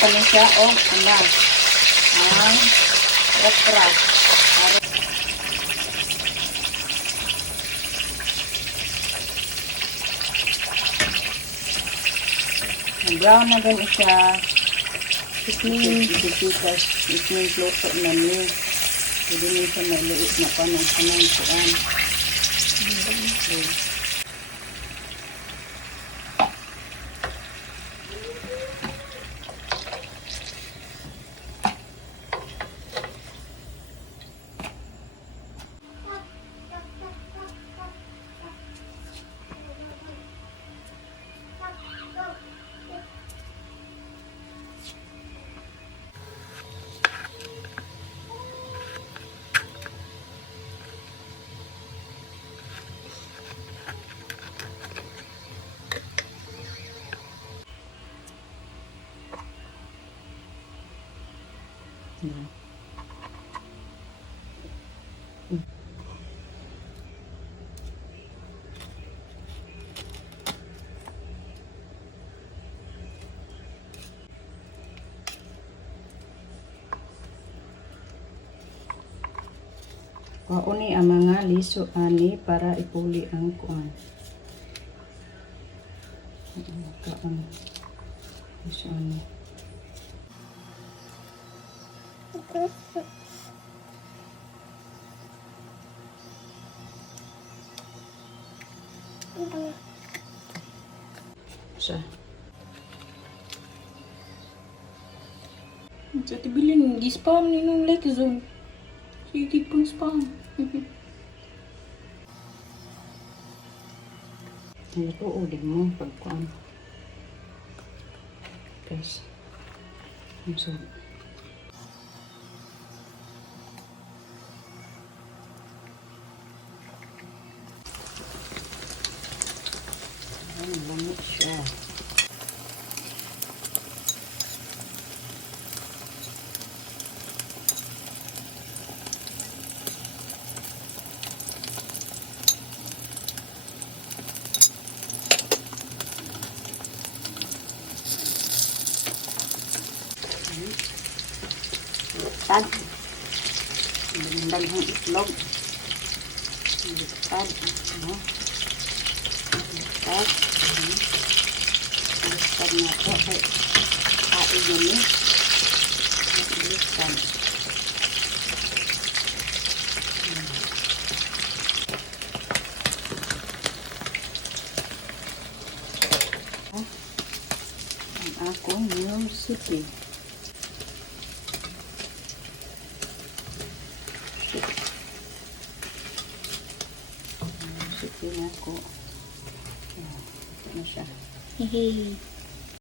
pa na siya o ang okra. Brown na gan siya. Ipitas, itong luto na niya. Pwede niya siya maliit na pa ng kanang kuan. Kauni ang mga liso ani para ipuli ang kuan. Kaon. Liso ani. Sa tibilin gi-spam ni nung like zone. Sige pang spam. Luto din mo pagkuan. Guys. So lamig siya. Tag. Daghang itlog. Tag. No. Tag. Tag na to. Kain yun eh. Tag. Ang akong new recipe. Recipe na ako. Ito na siya. Hehe.